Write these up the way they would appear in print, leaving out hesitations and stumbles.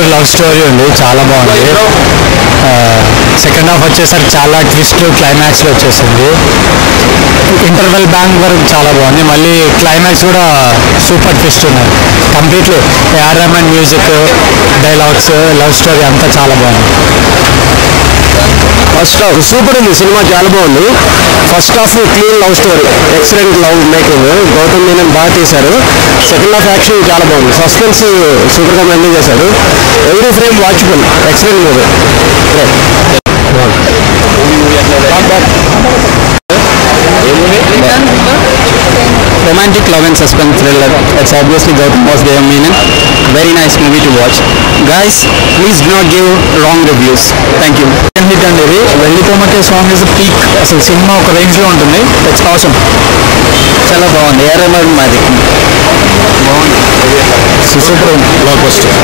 Pure love story ఉంది, చాలా బాగుంది. సెకండ్ హాఫ్ వచ్చేసరికి చాలా ట్విస్ట్ క్లైమాక్స్లో వచ్చేసింది. ఇంటర్వెల్ బ్యాంక్ వరకు చాలా బాగుంది, మళ్ళీ క్లైమాక్స్ కూడా సూపర్ ట్విస్ట్ ఉన్నాయి. Completely AR Rahman music, dialogues, love story అంతా చాలా బాగుంది. ఫస్ట్ హాఫ్ సూపర్ ఉంది, సినిమా చాలా బాగుంది. First half clean love story, excellent love making, Gautham Menon బాగా తీశారు. సెకండ్ హాఫ్ యాక్షన్ చాలా బాగుంది, సస్పెన్స్ సూపర్గా మెయింటైన్ చేశారు. Every frame watchable, excellent movie. Romantic love and suspense thriller. It's obviously Gautam Menon. Very nice movie to watch. Guys, please do not give wrong reviews. Thank you. Hit and Vellipomakke song is a peak. అసలు సినిమా ఒక range లో ఉంటుంది. It's awesome. చాలా బాగుంది. AR Rahman magic బాగుంది. Super blockbuster.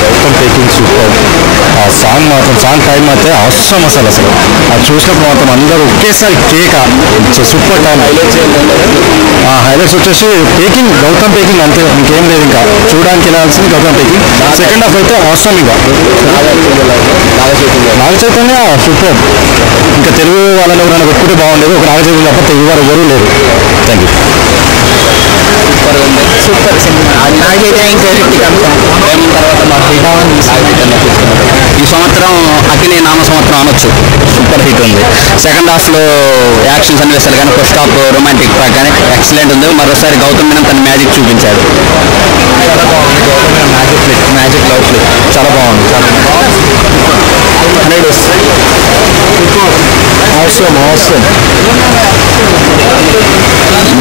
Gautham taking super. ఆ song మాత్రం, సాంగ్ టైం అయితే అవసరం అసలు అది చూసినప్పుడు మాత్రం అందరూ ఒకేసారి కేక. Super time. హైలైట్స్ వచ్చేసి టేకింగ్, గౌతమ్ టేకింగ్ అంతే, ఇంకేం లేదు. ఇంకా చూడడానికి వెళ్ళాల్సింది గౌతమ్ టేకింగ్. సెకండ్ హాఫ్ అయితే అవసరం. ఇంకా నాగ చైతన్య సూపర్. ఇంకా తెలుగు వాళ్ళని ఎవరైనా పెట్టుకుంటే బాగుండేది. ఒక నాగ చైతన్య తప్ప తెలుగు వారు ఎవరూ లేరు. Thank you. Super cinema. Naga Chaitanya ఇంకా ఈ సంవత్సరం అఖిలే నామ సంవత్సరం అనొచ్చు. సూపర్ హిట్ ఉంది. సెకండ్ హాఫ్లో యాక్షన్ సన్నివేశాలు కానీ, ఫస్ట్ హాఫ్ రొమాంటిక్ ట్రాక్ కానీ ఎక్సలెంట్ ఉంది. మరోసారి గౌతమ్ మీనన్ తన మ్యాజిక్ చూపించాడు. చాలా బాగుంది. Gautham Menon magic love flick చాలా బాగుంది. చాలా అవసరం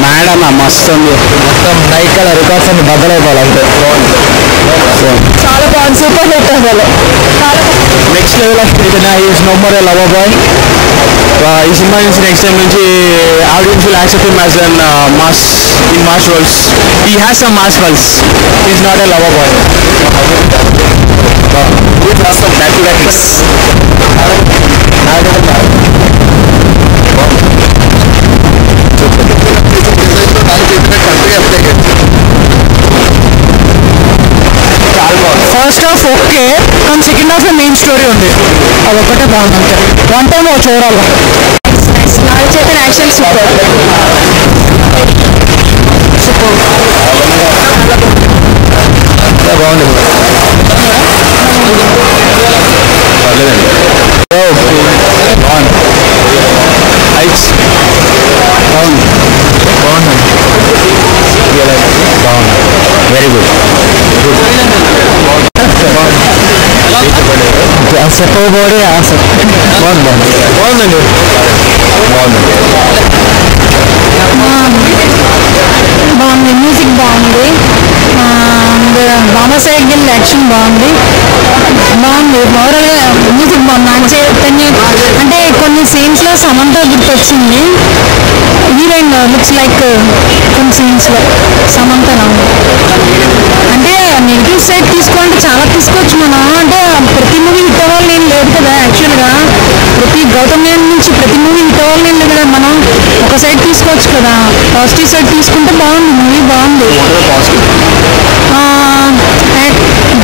మేడం మస్తు ఉంది. మొత్తం నైకల రికార్డ్స్ అన్ని బద్దలైపోవాలంటే చాలా బాగుంది. సూపర్ హిట్ అసలు. Next level of is no more a lover boy. ఈ సినిమా నుంచి నెక్స్ట్ టైం నుంచి audience will accept him as an mass in mass roles. He has some mass pulse. He is not a lover boy. Back to back hits. First half okay, కానీ second half main story ఉంది, అదొక్కటే బాగుంది. అంతే one time watch ఓవరాల్గా. Naga Chaitanya action super. బాగుంది. Heights బాగుంది. Very good. చెప్పబోడే బాగుందండి. బాగుంది. మ్యూజిక్ బాగుంది. బాబా సైకిల్ యాక్షన్ బాగుంది. ఓవరాల్గా మ్యూజిక్ బాగుంది. నాగ చైతన్య అంటే కొన్ని సీన్స్లో సమంత గుర్తొచ్చింది. హీరోయిన్ లుక్స్ లైక్ కొన్ని సీన్స్లో సమంత అంటే నెగిటివ్ సైడ్ తీసుకోవాలంటే చాలా తీసుకోవచ్చు మనం. అంటే ప్రతి మూవీ హిట్ అవ్వాలని ఏం లేదు కదా. యాక్చువల్గా గౌతమ్ మీనన్ నుంచి ప్రతి మూవీ హిట్ అవ్వాలని ఏం లేదు కదా. మనం ఒక సైడ్ తీసుకోవచ్చు కదా. పాజిటివ్ సైడ్ తీసుకుంటే బాగుంది. మూవీ బాగుంది.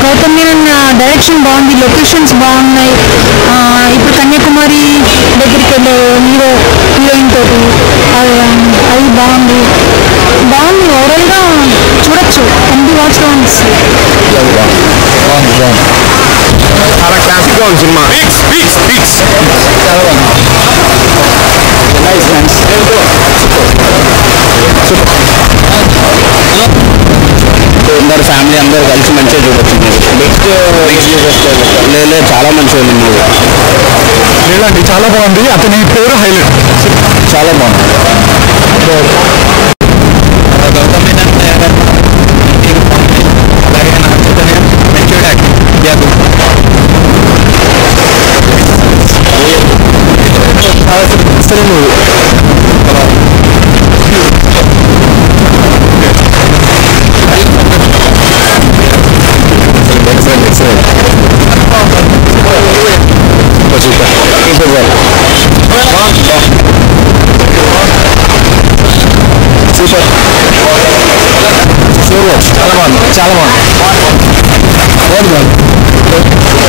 గౌతమ్ మీనన్ డైరెక్షన్ బాగుంది. లొకేషన్స్ బాగున్నాయి. ఇప్పుడు కన్యాకుమారి దగ్గరికి వెళ్ళే హీరోయిన్ తోటి అది బాగుంది. ఓవరాల్గా చూడొచ్చు. MP watch once. చాలా క్లాసిక్గా ఉంది సినిమా. చాలా బాగుంది. అందరు ఫ్యామిలీ అందరూ కలిసి మంచిగా చూడొచ్చు. లేదు చాలా మంచిగా ఉంది మూవీ. లేదండి చాలా బాగుంది. అతని పేరు హైలైట్. చాలా బాగుంది. గౌతమ్ మీనన్ అలాగే నాగ చైతన్య మెచ్యూర్డ్ యాక్టింగ్. అసలు మూవీ సూపర్. చాలా బాగుంది. బాగుంది.